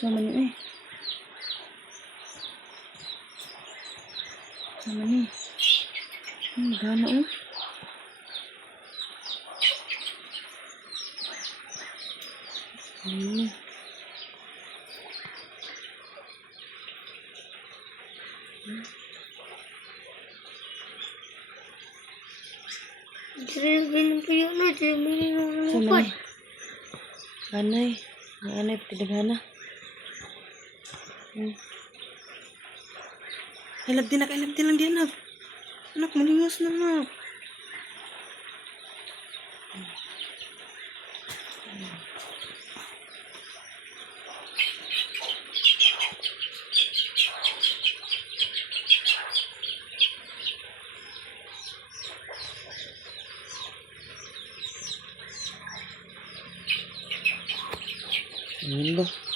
Sama ni eh. Sama ni. Hmm, gana. Hmm. Na Sama ni. Ganay. Ang anay, pinagana. Hmm. I love din, I love din lang din, anak. Anak, malingos na, anak. Ayan ba?